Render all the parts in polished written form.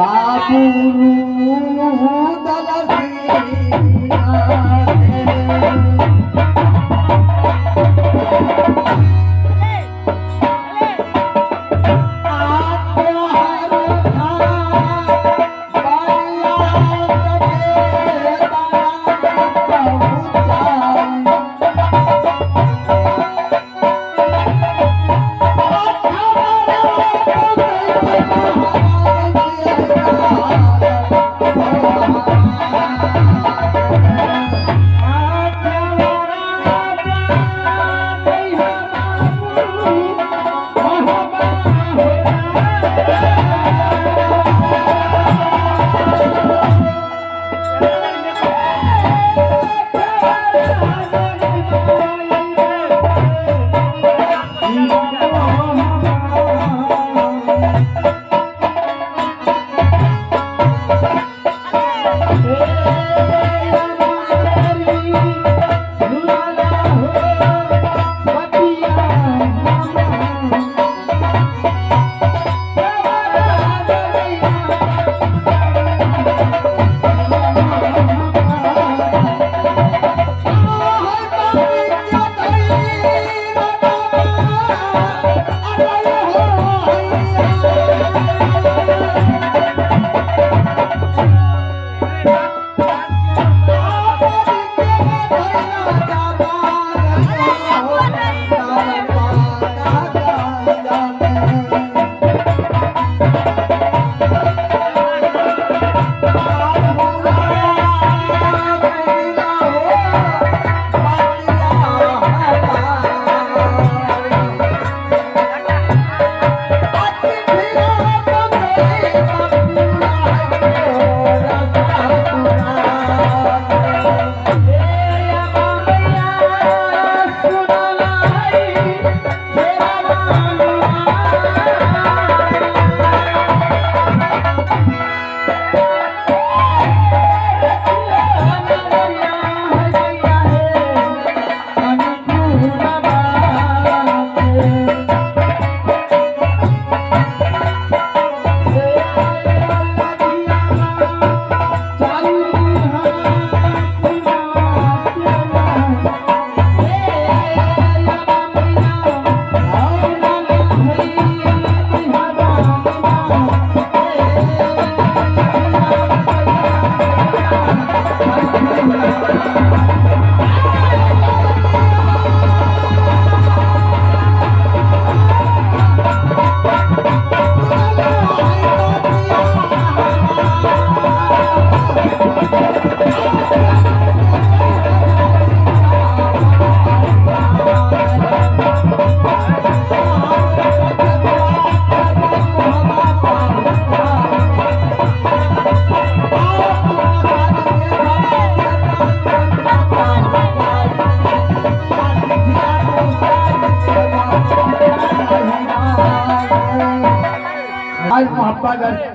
बाबू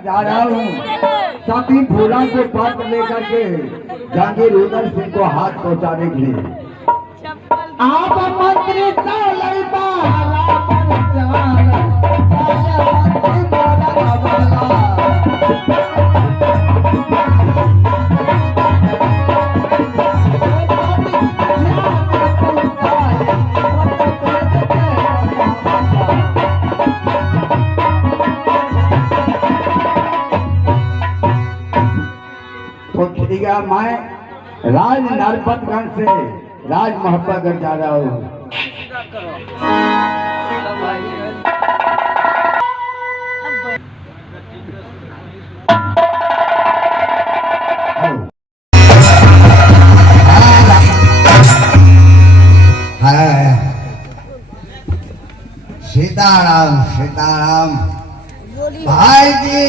जा रहा हूँ साथी भोला को पत्र लेकर के जहांगीर उदय सिंह को हाथ पहुँचाने के लिए आप मंत्री मैं राज नरपतगंज से राज मोहब्बतगंज जा रहा हूँ। सीताराम सीताराम भाई जी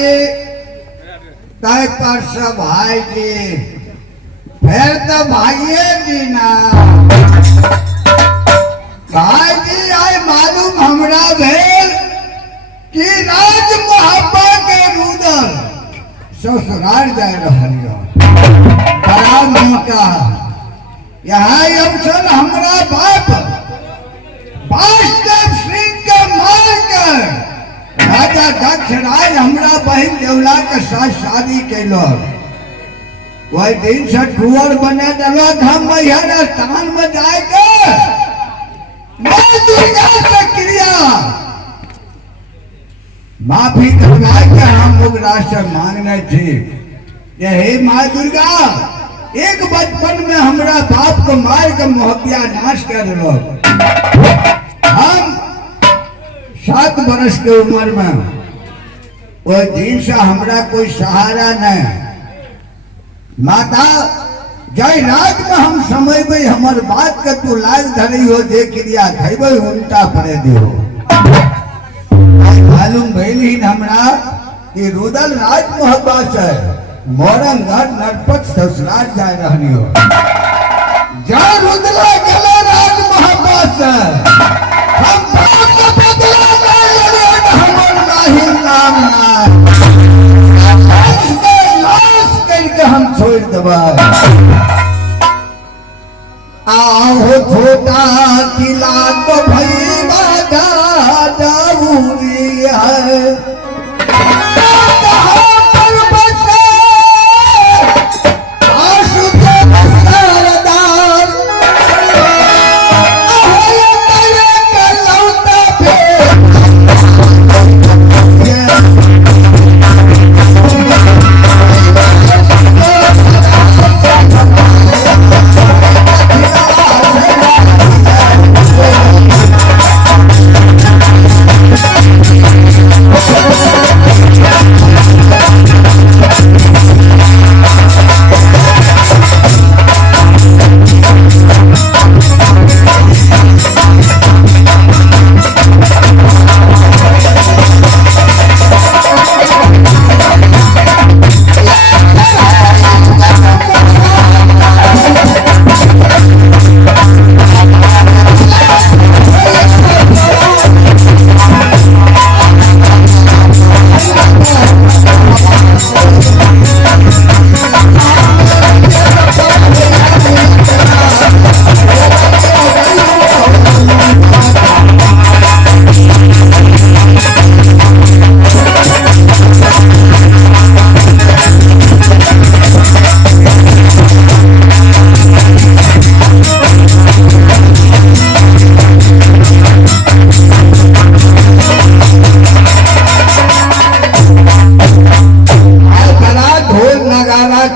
तय पर सब भाई जी फिर तो भाइये जी ना भाई जी आए मालूम हमरा भेल कि राज मोहब्बा के रुदल ससुराल जा रहा बड़ा मीठा यहाँ अवसर हमरा बाप वास्तव सिंह के मार कर राजा दक्ष राय हमरा बहन देवला के साथ शादी कैलक। वही दिन से कुंवर बने दिलक। हम मैहर स्थान में जाके माँ दुर्गा से क्रिया माफी करवा के हम लोग राष्ट्र मांगने थे। हे माँ दुर्गा, एक बचपन में हमरा बाप को मार के मोहब्बिया नाश कर दिलो। हम 7 वर्ष के उम्र में वो दिन से हमरा कोई सहारा नहीं। माता जय रात में हम समझबे हमर बात के तू लाज धरी हो जे क्रिया खेबे उल्टा पड़े दियो। मालूम भइल ही हमरा कि रुदल राज मोहब्बा से मोरन घर नरपत ससुराल जा रहनी हो। जा रुदला गले राज मोहब्बा से हम बाप का बदला ले ले हमर नाही नाम ना लाश करके हम छोड़ देबा। आओ छोटा किला तो भईबा दाऊरी है।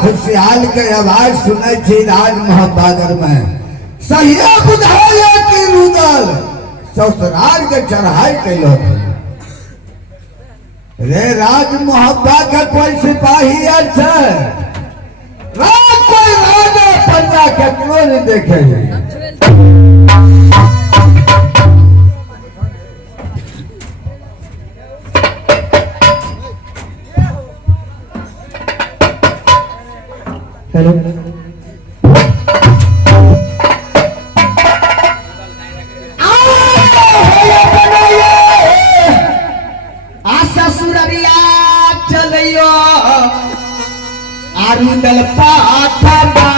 खुशहाल के आवाज सुने थी राज महाबागर में। सही बुझाया कि रुदल ससुराल के चढ़ाई कैलो रे। राज मोहब्बा के कोई सिपाही अच्छा राज कोई राजा पन्ना के क्यों नहीं देखे। हेलो ससुरिया चलियो आरू दल पाथरा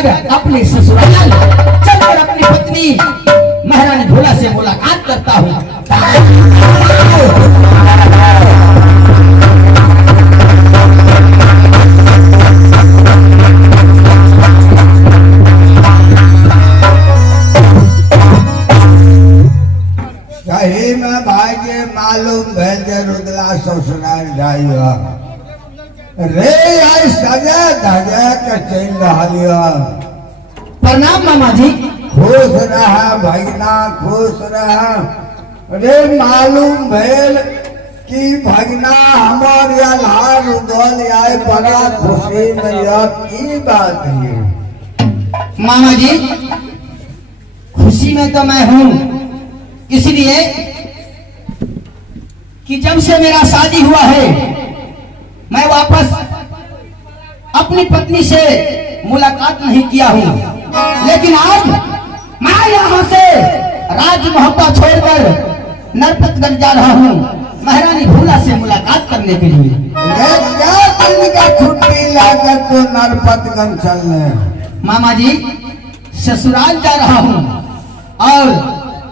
तब अपने ससुराल चलकर अपनी पत्नी महारानी भोला से मुलाकात करता हूँ। सही में भाग्य मालूम भेल जे रुदला ससुराल जाइयो रे आई सजा धजा के चल रहा। प्रणाम मामा जी। खुश रहा भगना खुश रहा। रे मालूम भेल कि भगना हमार आधार रुदल आए बड़ा खुशी में यह की बात है। मामा जी खुशी में तो मैं हूँ, इसलिए कि जब से मेरा शादी हुआ है मैं वापस अपनी पत्नी से मुलाकात नहीं किया हूँ, लेकिन आज मैं यहाँ से राज मोहब्बा छोड़कर नरपतगंज जा रहा हूँ महारानी भोला से मुलाकात करने के लिए। क्या दिन का छुट्टी लाकर तो नरपतगंज चलने? मामा जी ससुराल जा रहा हूँ और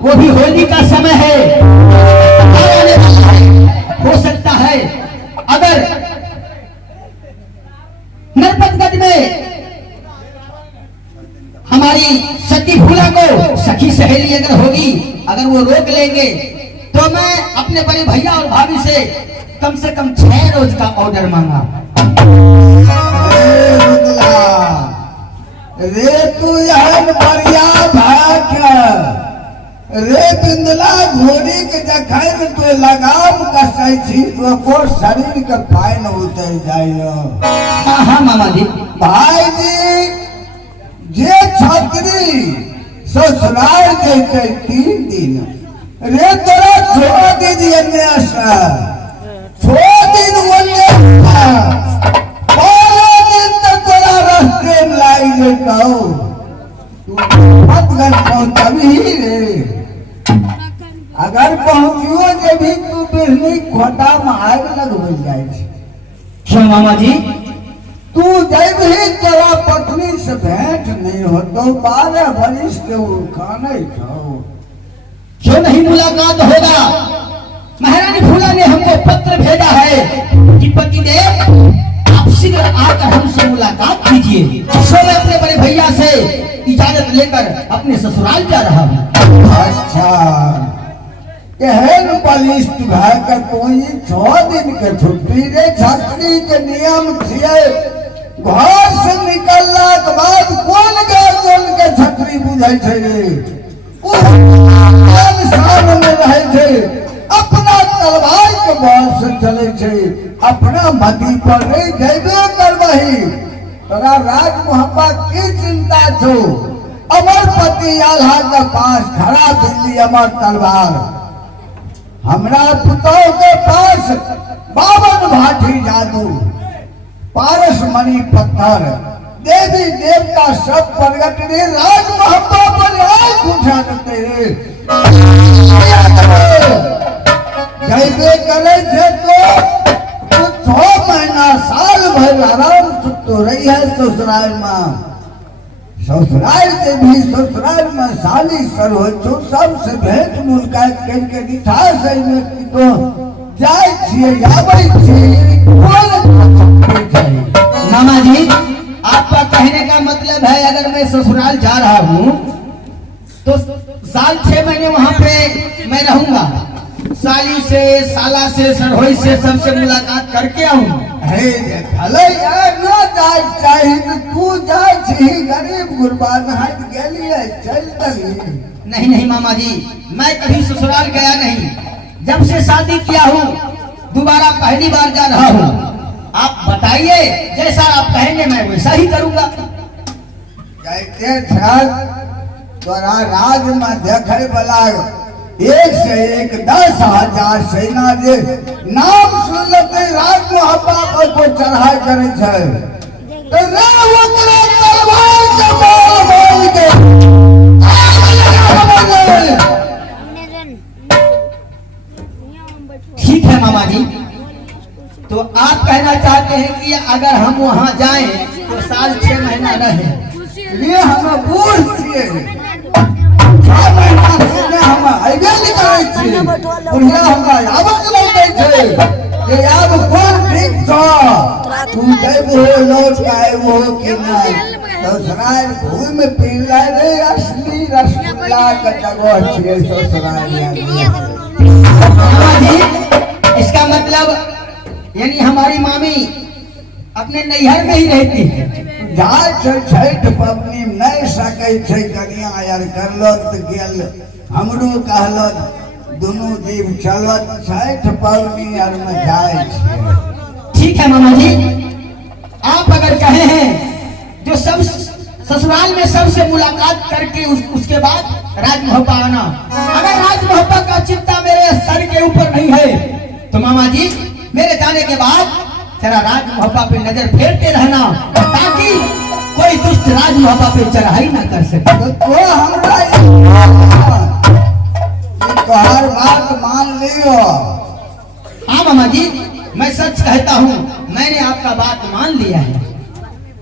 वो भी होली का समय है। हो सकता है अगर नरपतगंज में हमारी सती भोला को सखी सहेली अगर होगी, अगर वो रोक लेंगे तो मैं अपने बड़े भैया और भाभी से कम 6 रोज का ऑर्डर मांगा। रे तू यहन बढ़िया भाग रे बिंदला घोड़ी के जखन तो लगाम कसै छी तो को शरीर के फाइन उतर जाइयो। हाँ हाँ मामा जी। भाई जी जे छतरी ससुराल जैते 3 दिन रे तोरा छोड़ दीजिए छोड़ दिन बोले 12 दिन तक तोरा रास्ते में लाई लेता मत तभी रे अगर पहुंचियो जे भी तू बिजली खोटा में आग लगबल जाए। क्यों मामा जी? तू जब ही तेरा पत्नी से भेंट नहीं हो तो 12 बरिस के खाने खाओ। क्यों नहीं मुलाकात होगा? महारानी भोला ने हमको पत्र भेजा है कि पतिदेव आप शीघ्र आकर हमसे मुलाकात कीजिए। सो मैं अपने बड़े भैया से इजाजत लेकर अपने ससुराल जा रहा हूँ। अच्छा एहन बलिष्ठ भाकर कोई 6 दिन के छुट्टी रे छतरी के नियम छिए। घर से निकलला के बाद कौन गार्जियन के छतरी बुझै छै रे? सामने रहे छै अपना तलवार के बल से चले छै अपना मती पर नहीं जेबे करबही। तोरा राज मोहब्बा की चिंता छो? अमर पति आल्हा के पास खड़ा दिल्ली अमर तलवार हमरा पुतोह के पास 52 भाटी जादू पारस मणि पत्थर देवी देवता सब प्रगट रे राज मोहब्बा पर आग उठा देते रे। जैबे करे थे तो 6 महीना साल भर आराम तो रही है ससुराल में। ससुराल के भी ससुराल में साली सर हो तो सबसे भेंट मुलाकात करके निठा से तो जाए छिए आबै छिए मामा जी आपका कहने का मतलब है अगर मैं ससुराल जा रहा हूँ तो साल 6 महीने वहाँ पे मैं रहूंगा, साली से साला से सरहोई से सबसे मुलाकात करके आऊँ। भले यार ना जाए चाहे तो तू जाए छी गरीब गुरबान हाथ गेलिए चल दली। नहीं नहीं मामा जी मैं कभी ससुराल गया नहीं, जब से शादी किया हूँ दोबारा पहली बार जा रहा हूँ। आप बताइए जैसा आप कहेंगे मैं वैसा ही करूँगा। कहते तोरा राज में देखे वाला 1 से 1 10,000 सेना जे नाम सुन लेते राज मोहब्बा पर को चढ़ाई करे छै तो रे ओकरा तलवार के बोल के ठीक है मामा जी, तो आप कहना चाहते हैं कि अगर हम वहाँ जाएं तो साल 6 महीना रहे ये हम बूढ़ छिए 6 महीना पहले हम आइबे नहीं करे छिए बुढ़िया हमरा आबक लौटे छे ये आब कोन ठीक छ तू जब हो लौट आए वो कि नहीं ससुराल घूम फिर रे असली रसगुल्ला का जगह छिए ससुराल मामा जी इसका मतलब यानी हमारी मामी अपने नैहर में ही रहती है। जाय छठ पबनी नहीं सकै छै कनिया यार करलक त गेल हमरो कहलक दोनों जीव चलत छठ पबनी यार में जाय छै। ठीक है मामा जी आप अगर कहे हैं जो सब ससुराल में सबसे मुलाकात करके उसके बाद राज मोहब्बा आना। अगर राज मोहब्बा का चिंता मेरे सर के ऊपर नहीं है तो मामा जी मेरे जाने के बाद जरा राज मोहब्बा पे नजर फेरते रहना ताकि कोई दुष्ट राज मोहब्बा पे चढ़ाई ना कर सके। तो हमरा हर बात मान लियो। हाँ मामा जी मैं सच कहता हूँ मैंने आपका बात मान लिया है।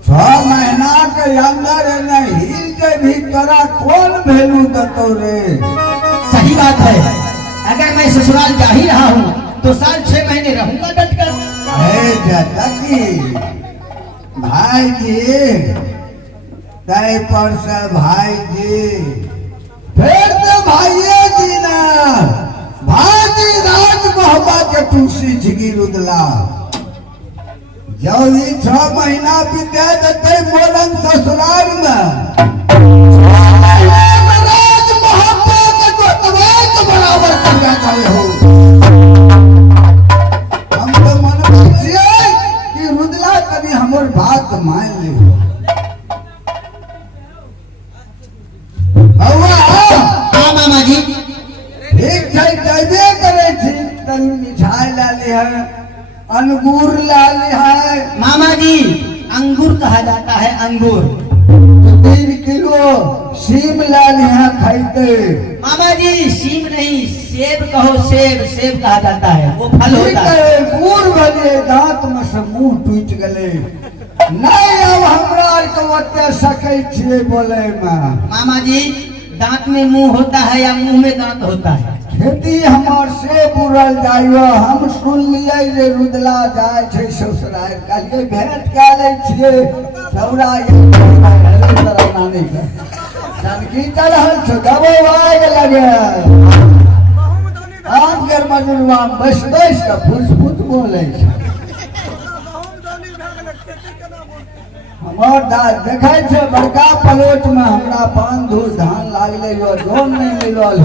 6 महीना के अंदर नहीं के भी तोरा कौन वैल्यू दतो रे। सही बात है अगर मैं ससुराल जा ही रहा हूँ तो साल 6 महीने रहूंगा डट कर। भाई जी तय पर से भाई जी फिर तो भाइये जी ना भाई जी राज मोहब्बा के तुलसी झिगी रुदला जो ये 6 महीना बीते देते मोरन ससुराल में राज मोहब्बा के तो तबाक बराबर कर जाता हो। हम तो मन बचिए कि रुदला कभी हमर बात मान ले। हाँ मामा जी ठीक है जैबे करे छी तनी मिठाई ला ली है अंगूर ला ली है। मामा जी अंगूर कहा जाता है अंगूर। 3 किलो सीम ला ली है खाइते। मामा जी सीम नहीं सेब कहो सेब सेब कहा जाता है वो फल होता है। बूढ़ भले दांत में से मुंह टूट गले नहीं अब हमरा के ओते सकै छिए बोले में। मामा जी दांत में मुंह होता है या मुंह में दांत होता है। खेती हमार से बुरल जाइयो हम सुन लिए जे रुदला जाय छै ससुराल काल्हि भेंट कए लै छिए सौरा तरह नानी के जानकी चढ़ल छ दबो आग लगे आम के मजनुआ बस बस के फुसफुस बोले छै। हमर दा देखै छै बड़का पलोट में हमरा 5 धूर धान लागले यो जोन नहीं मिलल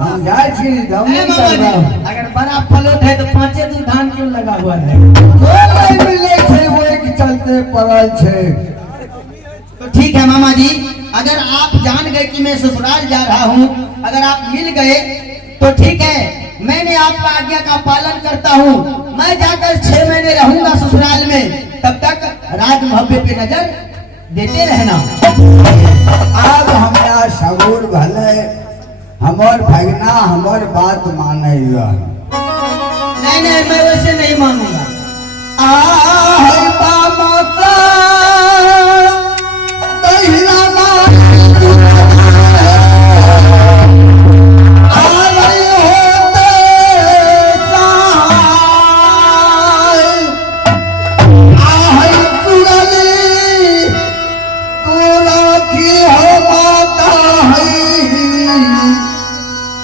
हम जाए छी जमीन करना। अगर बड़ा फलोट है तो 5 दूर धान क्यों लगा हुआ है। नहीं मिले छे वो एक चलते पड़ल छे। तो ठीक है मामा जी अगर आप जान गए कि मैं ससुराल जा रहा हूँ अगर आप मिल गए तो ठीक है मैंने आपका आज्ञा का पालन करता हूँ। मैं जाकर 6 महीने रहूंगा ससुराल में तब तक राज मोहब्बे पे नजर देते रहना। अब हमरा सबूर भले हमर भगना हमर बात माने नहीं नहीं मैं वैसे नहीं मानूंगा।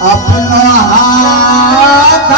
अपना हाथ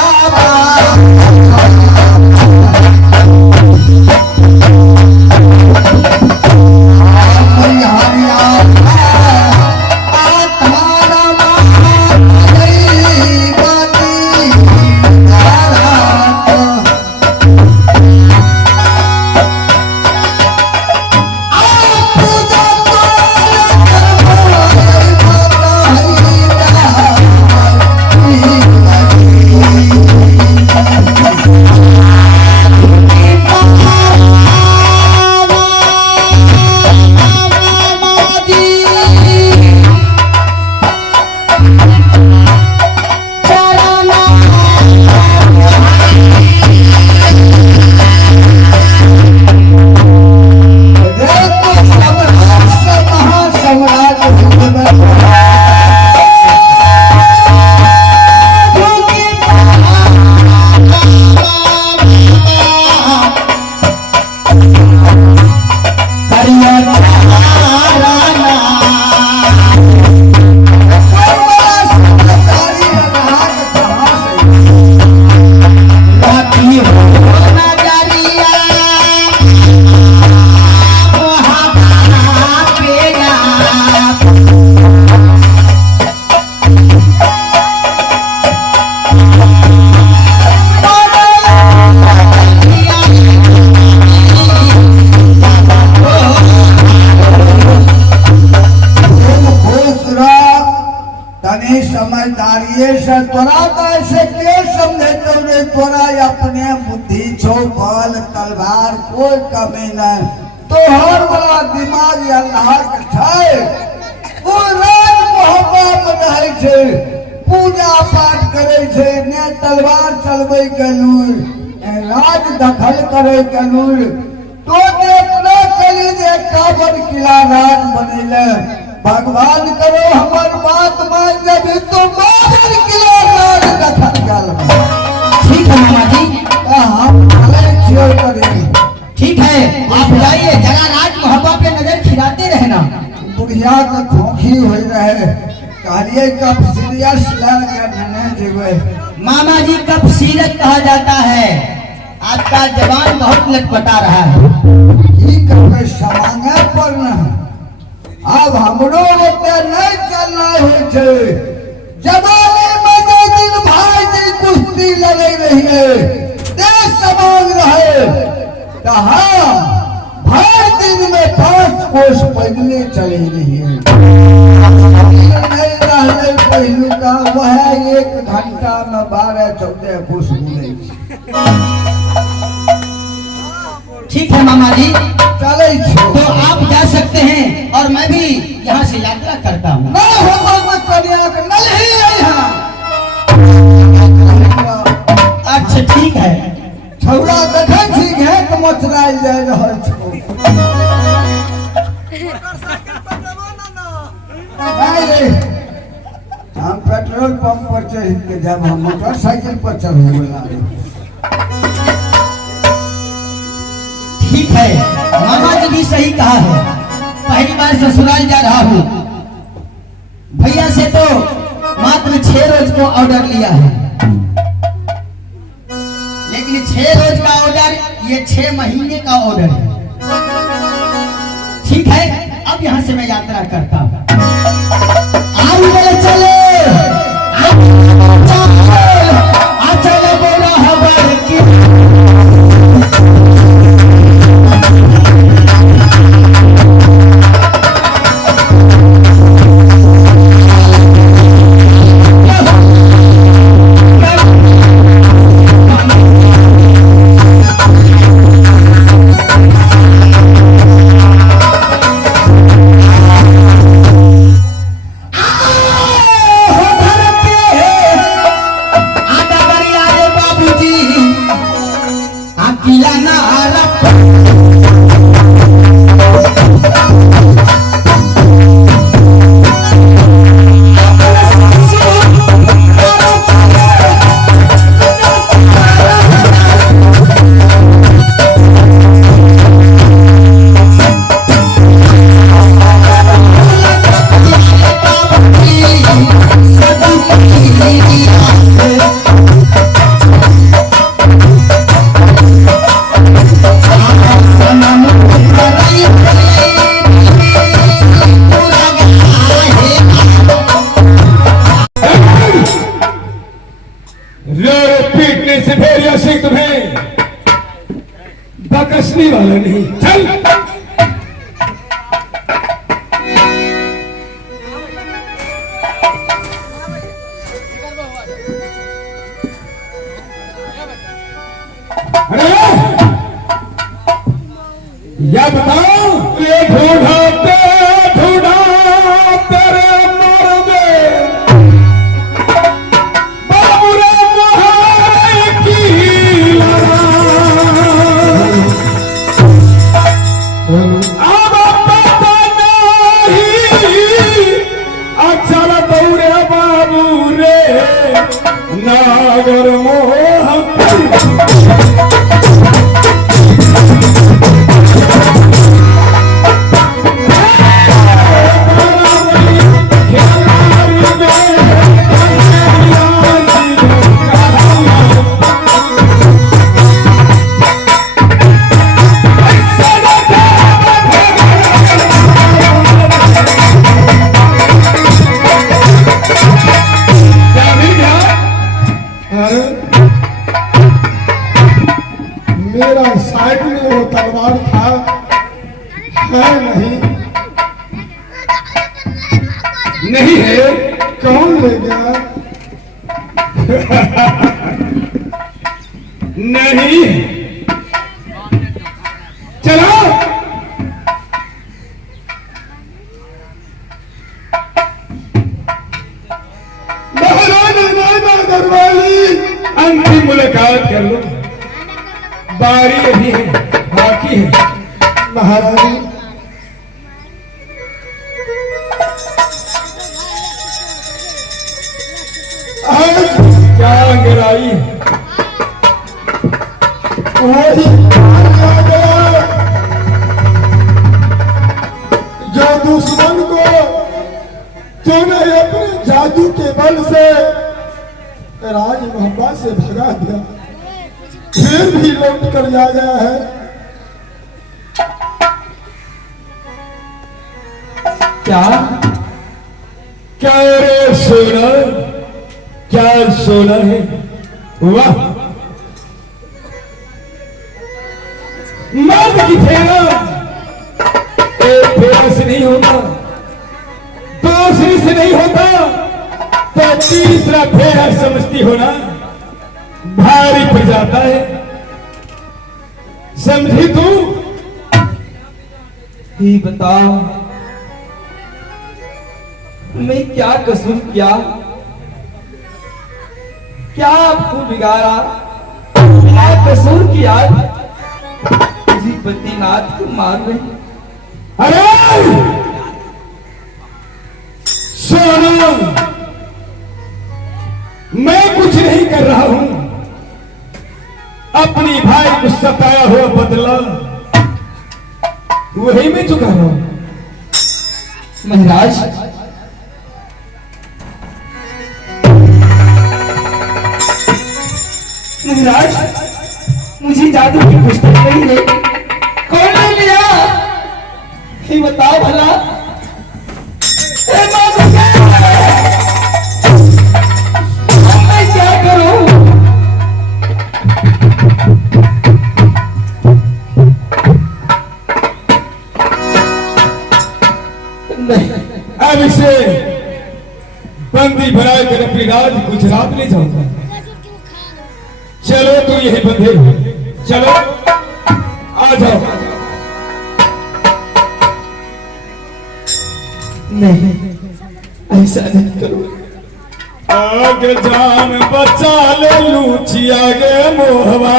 ये सब तोरा तो ऐसे के समझे तो रे तोरा अपने बुद्धि छो बल तलवार कोई कमी नहीं तोहर वाला दिमाग अल्लाह के छै तू राज मोहब्बत में रहै छै पूजा पाठ करे छै ने तलवार चलबै के लूर राज दखल करे के लूर तो देखना चली जे काबर किला राज बनेले भगवान करो हमर बात मान जब तो बाबर किला राज दखल गल ठीक है मामा जी, हम चले छियो करी ठीक है आप जाइए, जरा राज मोहब्बत पे नजर खिलाते रहना। बुढ़िया के खोखी हो रहे कहलिए कब सीरियस लग के नने जेबे मामा जी कब सीरत कहा जाता है, आपका जवान बहुत लटपटा रहा है। की करबे समांगे पर न अब हमरो ओते नहीं चलना है छे जवानी में जो दिन भाई जी कुश्ती लड़े रहिए देश समांग रहे तो हम भर दिन में 5 कोस पैदले चले रहिए नहीं रहले पहलू का वह 1 घंटा में 12-14 कोस बुले ठीक है मामा जी, चले तो आप जा सकते हैं और मैं भी यहाँ से यात्रा करता हूँ। ना होगा मत कन्या के नहीं यहाँ अच्छा ठीक है, छौरा देखे छी घेट मचराई जाय रहल छौ नहीं रे हम पेट्रोल पंप पर चढ़ के जब हम मोटरसाइकिल पर चढ़े वाला ठीक है मामा जी भी सही कहा है, पहली बार ससुराल जा रहा हूँ, भैया से तो मात्र 6 रोज को ऑर्डर लिया है, लेकिन 6 रोज का ऑर्डर ये 6 महीने का ऑर्डर है। ठीक है अब यहाँ से मैं यात्रा करता हूँ। चले चलो बोला हबर की बकसने वाला नहीं, चल अरे या बताओ ये ढूंढाते ढूंढाते रे मर्दे बाबूरे मोहरे की अब पता नहीं अचल दौड़े बाबू रे नागर मोह मेरा साइड में वो तलवार था है नहीं है, कौन ले गया? नहीं चलो महाराज नाना दरबारी अंतिम मुलाकात कर लो, बारी अभी है, बाकी है। महाराज क्या गिराई वही जो दुश्मन को तूने अपने जादू के बल से राज मोहब्बत से भगा दिया, फिर भी लौट कर आ गया है। क्या क्या रे सोना, क्या सोना है, वाह मर्द की फेरा एक फेरे से नहीं होता, दूसरी से नहीं होता, तो तीसरा फेरा समझती हो ना, भारी पड़ जाता है, समझी तू? ही बताओ मैं क्या कसूर किया, क्या आपको बिगाड़ा, क्या कसूर किया जी पतिनाथ को मार रहे? अरे सोना, मैं कुछ नहीं कर रहा हूं, अपनी भाई को सताया हुआ बदला वही मैं चुका रहा हूं। महाराज महाराज मुझे जादू की पुस्तक नहीं है, कौन ने लिया ये बताओ भला। मैं क्या करूं? अब इसे बंदी बनाकर अपनी राज गुजरात ले जाऊंगा। चलो तो यही बंधे, चलो आ जाओ। नहीं ऐसा नहीं करो, आगे जान बचा ले लूची आगे मोहवा,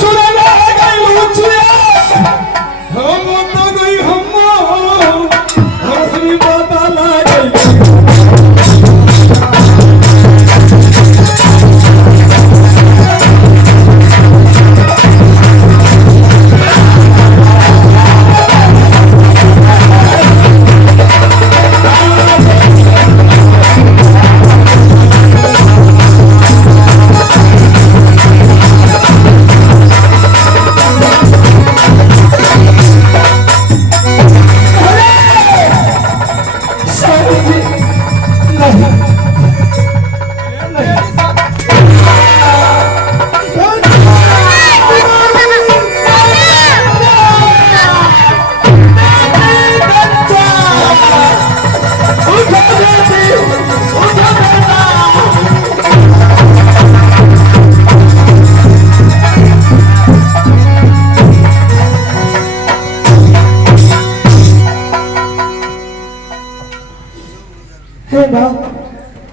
सुन ले लूचिया हम तो गई, हम हंसनी बता ला गई।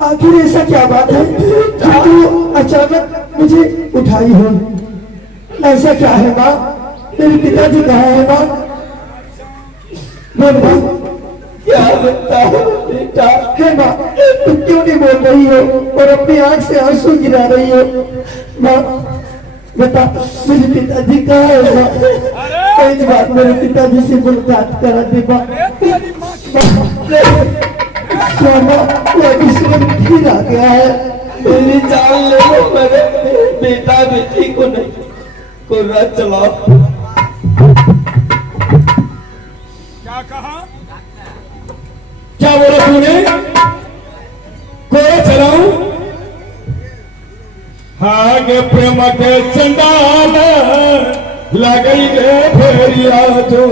आखिर ऐसा क्या बात है कि तू अचानक मुझे उठाई हो? ऐसा क्या है माँ? मेरे पिताजी कहाँ है माँ? बोल माँ, क्या बनता है बेटा? है माँ, तुम क्यों नहीं बोल रही हो और अपनी आंख से आंसू गिरा रही हो? माँ बता, मेरे पिताजी कहाँ है माँ? कोई बात मेरे पिताजी से मुलाकात करा दे माँ। फिर आ गया है, मेरी जान ले लो, मेरे बेटा बेटी को नहीं को रात चलाओ। क्या कहा? क्या बोला तूने? कोई चलाऊं? हागे प्रेम के चंडाल लगई गे फेरिया जो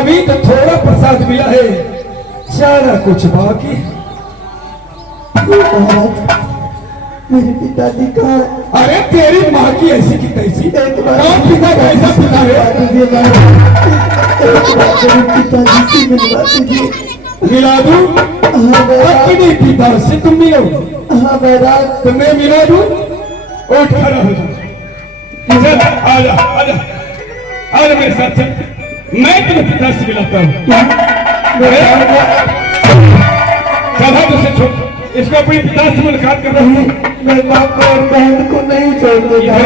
अभी तो थोड़ा प्रसाद मिला है, सारा कुछ बाकी है। मेरे पिताजी कहाँ? अरे तेरी माँ की ऐसी की तैसी, कौन पिता का ऐसा पिता है? पिताजी से मिलवा दीजिए। मिला दूं? अपने पिता से तुम मिलो। हाँ महाराज, तुम्हें मिला दूं? उठ खड़ा हो जा, चल आजा आजा आजा मेरे साथ चल, मैं तुम्हें पिता से मिलाता हूँ। चला तुझसे छोड़, इसको अपने पिता से मुलाकात कर रही हूँ। मैं बाप को और बहन को नहीं छोड़ूंगा।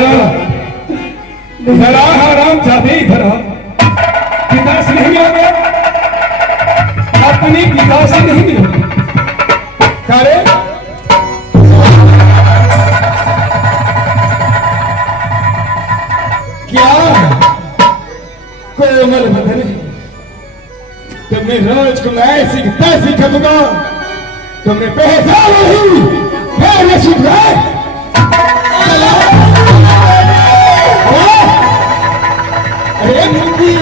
इधर आ आराम चाहते, इधर आ। पिता से नहीं मिलोगे, अपने पिता से नहीं मिलोगे। करे क्या कोमल बदन है, तुमने रोज को मैं सीखता सीखूंगा, तुमने पहचान नहीं, फिर ये सीख रहे। अरे मुंडी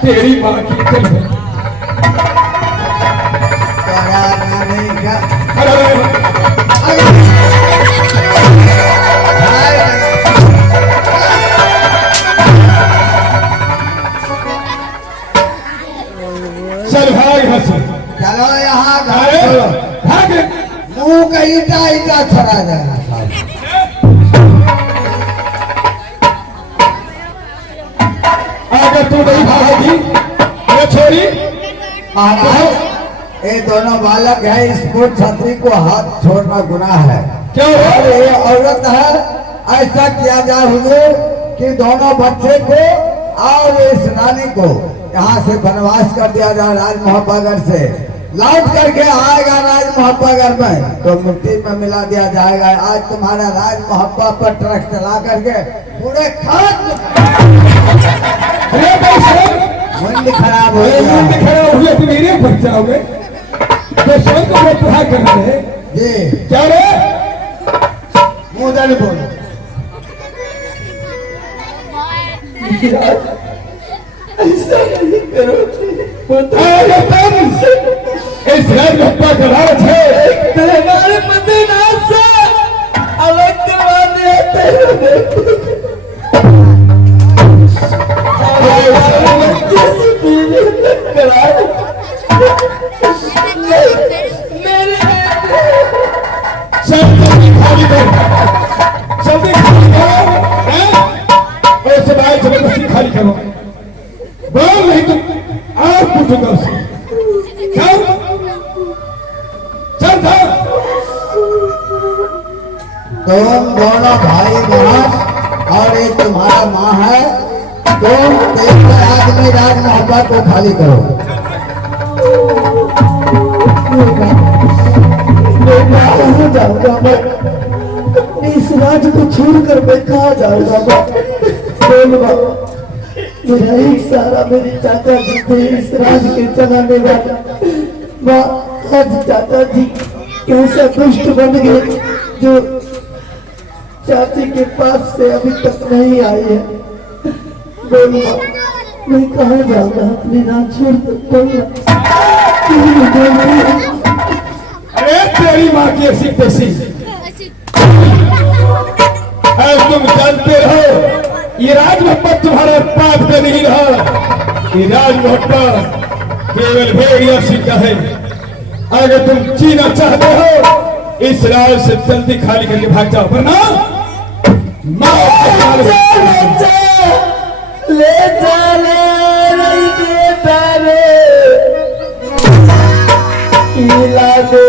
तेरी माँ की चल चल भाई हंसो, चलो यहाँ भाग मुंह का ईटा ईटा छोड़ा जाएगा। अगर तू नहीं भागेगी ये छोरी। महाराज ये दोनों बालक है, इसको छतरी को हाथ छोड़ना गुनाह है। क्यों? और ये औरत है, ऐसा किया जाए हुजूर कि दोनों बच्चे को और इस नानी को यहाँ से वनवास कर दिया जाए, राज मोहब्बागढ़ से लौट करके आएगा राज मोहब्बागढ़ में तो मिट्टी में मिला दिया जाएगा। आज तुम्हारा राज मोहब्बा पर ट्रक चला करके पूरे मुंड खराब हो गया। तुम मेरे पर जाओगे तो स्वयं को मैं तुहा कर रहे जी क्या रे मुँह बोलो। ऐसा नहीं करो, इस राज मोहब्बा का लालच है, हमारे मदीनाथ से अलग करवा खाली करो, बोल नहीं तुम और पूछूंगा उससे। चल चल चल। तुम दोनों भाई बहन और ये तुम्हारा माँ है, तो एक रात में राज मोहब्बत को खाली करो। मैं कहाँ जाऊंगा मैं, इस राज को छोड़कर मैं कहाँ जाऊंगा मैं? बोल बाबा, मेरा एक सारा मेरे चाचा जी थे इस राज के चलाने वाले। माँ, आज चाचा जी कैसा दुष्ट बन गए जो चाची के पास से अभी तक नहीं आए हैं। बोल माँ, मैं कहाँ जाऊंगा अपने राज छोड़कर? बोल अरे तेरी माँ की ऐसी तैसी, तुम जानते रहो ये राज मोहब्बत तुम्हारे पाप का नहीं रहा। ये राज मोहब्बत केवल भेड़िया सीखा है। अगर तुम जीना चाहते हो इस राज से जल्दी खाली करके भाग जाओ, वरना ले चले नहीं देता रे इला दो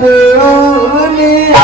दुनिया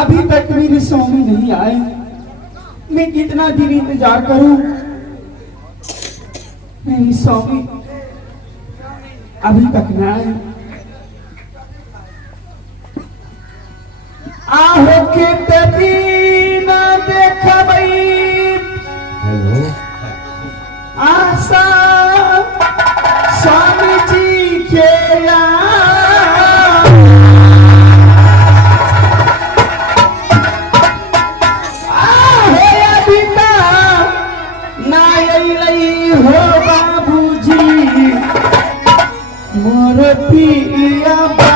अभी तक मेरे स्वामी नहीं आए। मैं कितना दिन इंतजार करूं? मेरी स्वामी अभी तक न आए। आहो के तभी न देखबई आशा स्वामी जी के हो बाबूजी मोर पिया बा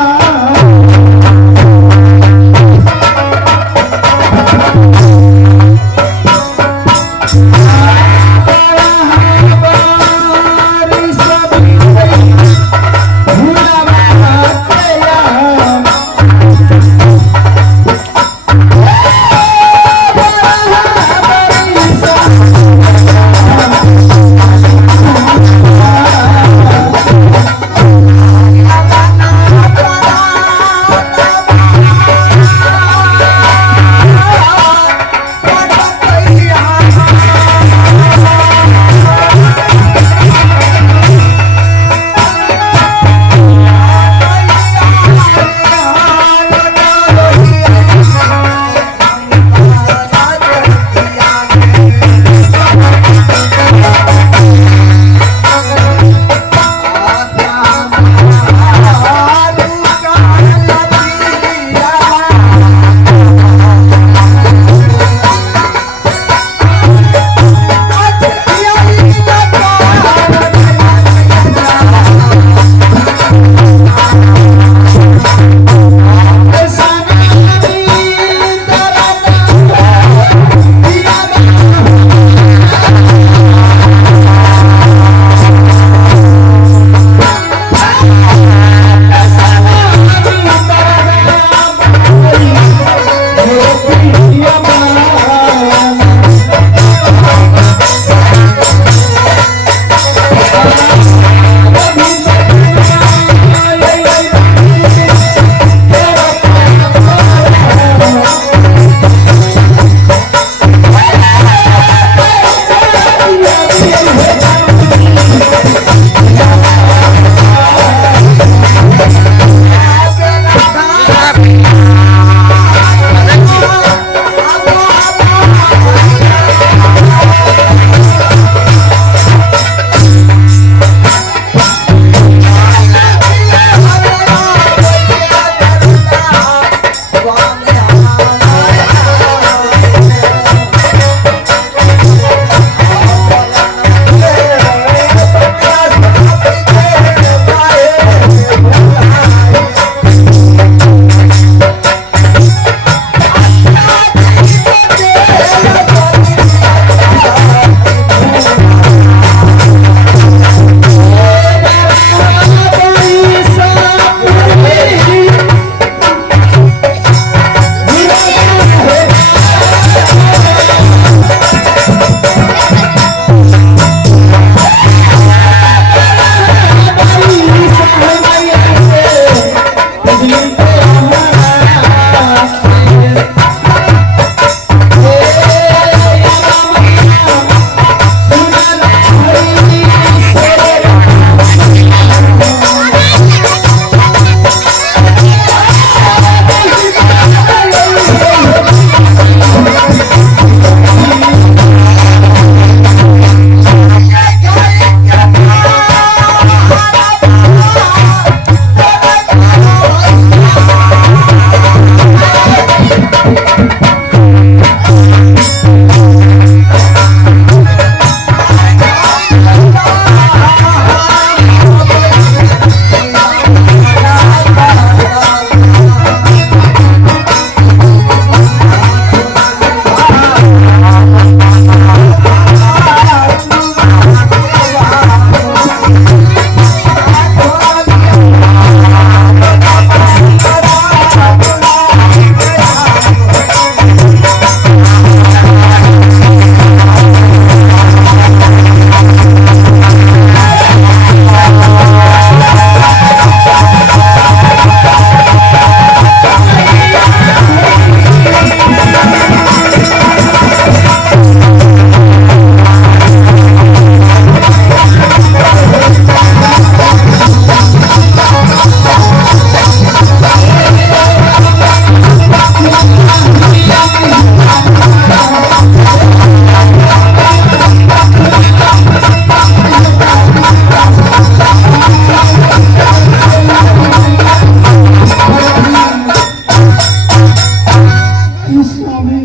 स्वामी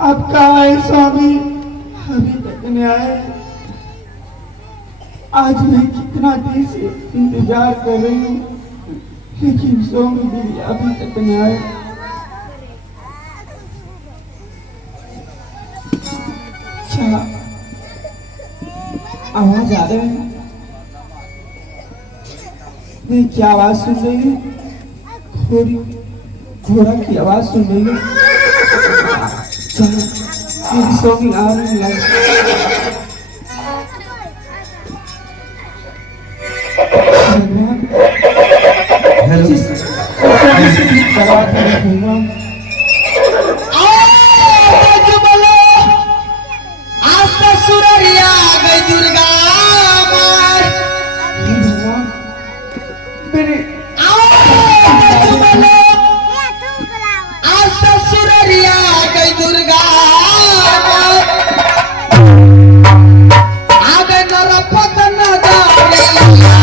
आप कहाँ है स्वामी? अभी तक नहीं आए। आज मैं कितना देर से इंतजार कर रही हूँ, लेकिन स्वामी जी अभी तक नहीं आए। अच्छा, आवाज आ रही है? मैं क्या आवाज सुन रही हूँ? घोड़ा की आवाज सुन रही हूँ। चलो मेरी स्वामी आने लगी। आज तो सुररिया गई दुर्गा मार। आज तो सुररिया गई दुर्गा मार। आगे नरपत नजारिया।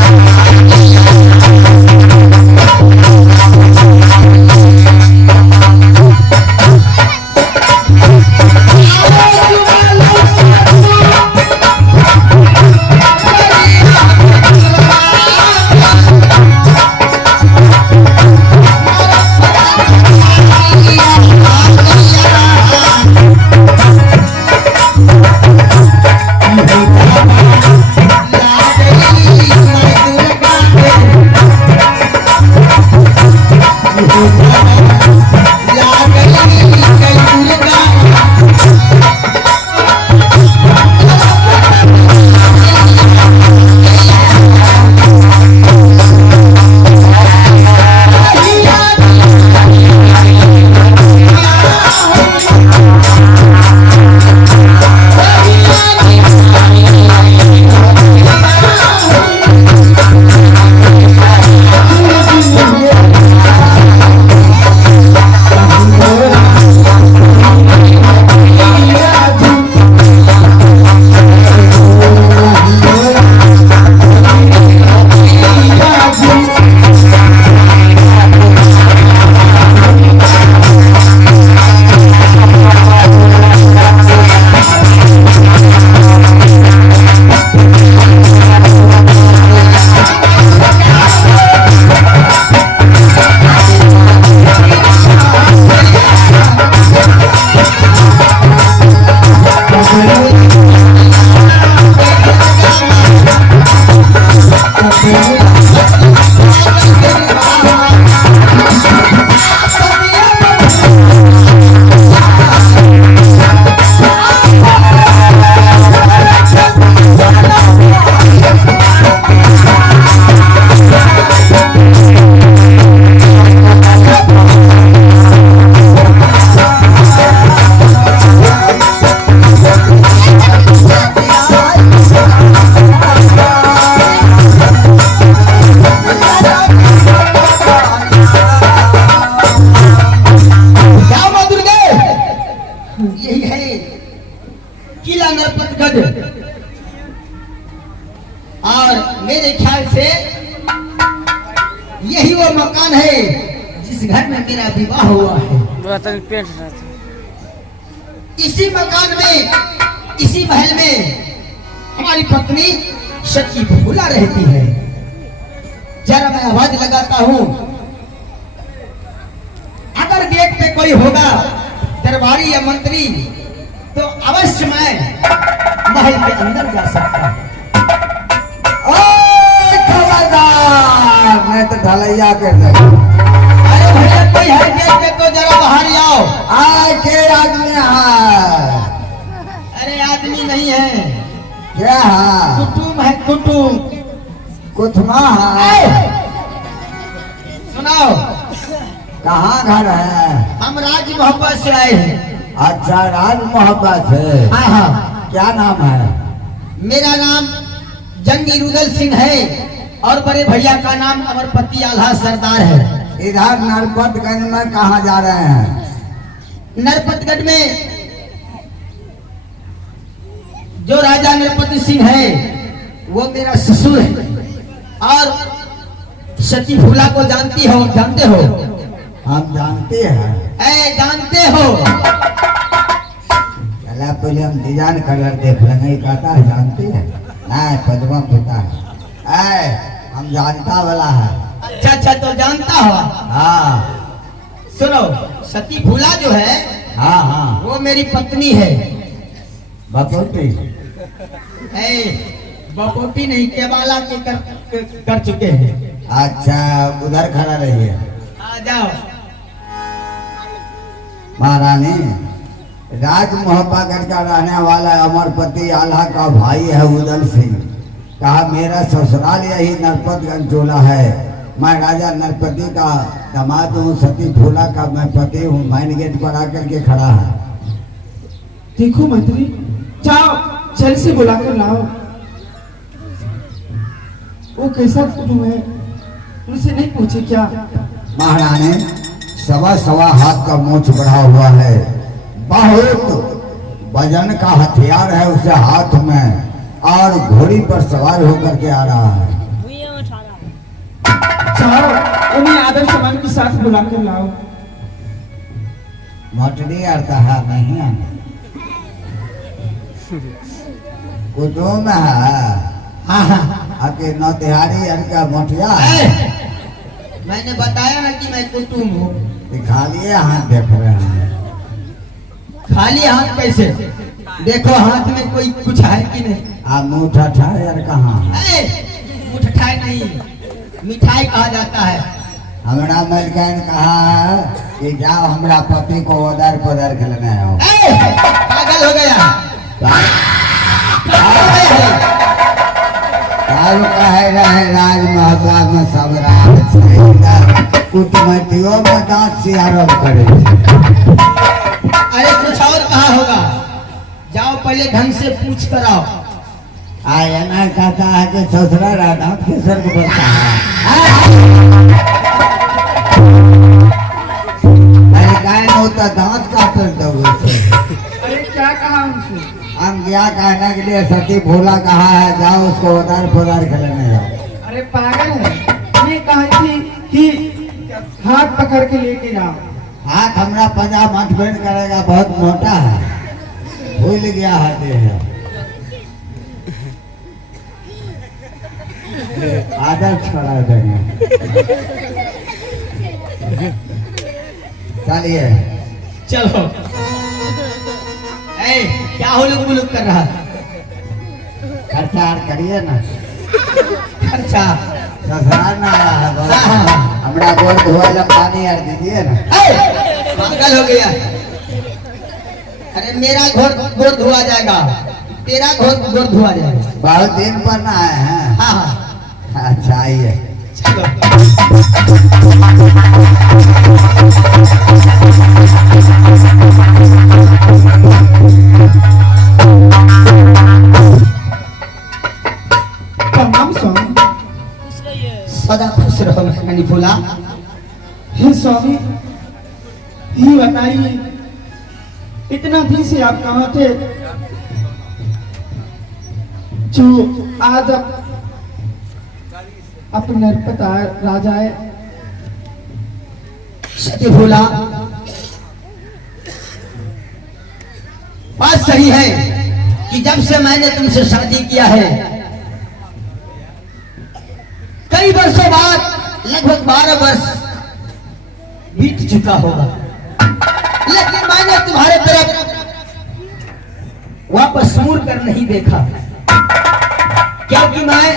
यही वो मकान है जिस घर में मेरा विवाह हुआ है। इसी मकान में, इसी महल में हमारी पत्नी सच्ची भूला रहती है। जरा मैं आवाज लगाता हूँ, अगर गेट पे कोई होगा दरबारी या मंत्री तो अवश्य मैं महल के अंदर जा सकता हूँ। मैं तो ढलैया कर दे। अरे भैया कोई है गेट पे तो जरा बाहर आओ। आए के आदमी है? अरे आदमी नहीं है, क्या है? कुटुम है, कुटुम। कुथमा है? सुनाओ, कहाँ घर है? हम राज मोहब्बत से आए हैं। अच्छा, राज मोहब्बत है। हाँ हाँ। क्या नाम है? मेरा नाम जंगी रुदल सिंह है और बड़े भैया का नाम अमरपति आल्हा सरदार है। इधर नरपतगंज में कहाँ जा रहे हैं? नरपतगढ़ में जो राजा नरपति सिंह है वो मेरा ससुर है। और सती फूला को जानते हो? हम जानते हैं। जानते हो? चला पहले हम डिजाइन कलर देख लेंगे, कहता है जानते हैं। नहीं, पदमा पिता है। हम जानता वाला है। अच्छा तो जानता हो। हाँ सुनो, सती फूला जो है हाँ वो मेरी पत्नी है। बपोटी बपोटी नहीं, केवाला के कर चुके हैं। अच्छा, उधर खड़ा रहिए। आ जाओ। महारानी, राज मोहब्बागढ़ का रहने वाला अमरपति आल्हा का भाई है उदल सिंह। कहा मेरा ससुराल यही नरपतगंज चोला है। मैं राजा नरपति का दामाद हूँ, सती फूला का मैं पति हूँ। मैन गेट पर आकर के खड़ा है। देखो मंत्री, जाओ जल्द से बुला कर लाओ। वो कैसा कुटुंब है, उनसे नहीं पूछे क्या? महारानी, सवा हाथ का मूछ बढ़ा हुआ है, बहुत वजन का हथियार है उसे हाथ में, और घोड़ी पर सवार होकर के आ रहा है। जाओ उन्हें आदर सम्मान के साथ बुला कर लाओ। मोटरी आता है नहीं आना। कुटुम है। आके नौतिहारी अनका मोटिया है। मैंने बताया ना कि मैं कुटुम हूँ। खाली हाथ देख रहे हैं। खाली हाथ कैसे? देखो हाथ में कोई कुछ है कि नहीं? आप मुँह ठा यार कहाँ है? मिठाई नहीं, मिठाई कहा जाता है। हमारा मलकन कहा है कि जाओ हमारा पति को उधर पधर खेलने हो। पागल हो गया। कहे रहे राज महबा में सब कुटमतियों में दांत से आरोप करे। अरे कुछ और कहा होगा, जाओ पहले ढंग से पूछ कर आओ। आया ना कहता है कि ससुरा रहा दांत के सर को बढ़ता है। होता दांत काट दो। अरे क्या कहा उनसे? हम क्या कहने के लिए सती फूला कहा है, जाओ उसको उधर पुधर खेलने जाओ। अरे पागल है, ये कहा थी कि हाथ पकड़ के लेके जाओ। हाथ हमारा पंजा मत बेंड करेगा, बहुत मोटा है, भूल गया है। आदर छोड़ा देंगे। चलिए चलो। क्या हुलुक बुलुक कर रहा है? खर्चा करिए ना। खर्चा ससुराल ना आया है बहुत। हमारा गोर धोआ ला पानी यार दीजिए ना। पागल हो गया। अरे मेरा गोर धोआ जाएगा, तेरा गोर धोआ जाएगा। बहुत दिन पर ना आए हैं। हाँ। अच्छा आइए। प्रणाम स्वामी। सदा खुश रहो मैंने बोला। हे स्वामी, ये बताइए इतना दिन से आप कहाँ थे जो आज आप नरपत राजा है? सती भोला, बात सही है कि जब से मैंने तुमसे शादी किया है, कई वर्षों बाद लगभग 12 वर्ष बीत चुका होगा, लेकिन मैंने तुम्हारे तरफ वापस मुड़ कर नहीं देखा, क्योंकि मैं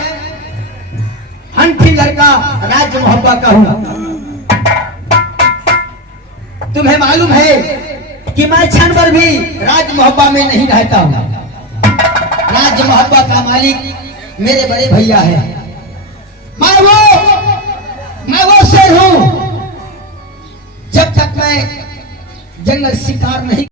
हंठी लड़का राज मोहब्बा का हूं। तुम्हें मालूम है कि मैं क्षण भर भी राज मोहब्बा में नहीं रहता हूं। राज मोहब्बा का मालिक मेरे बड़े भैया है। मैं वो शेर हूं, जब तक मैं जंगल शिकार नहीं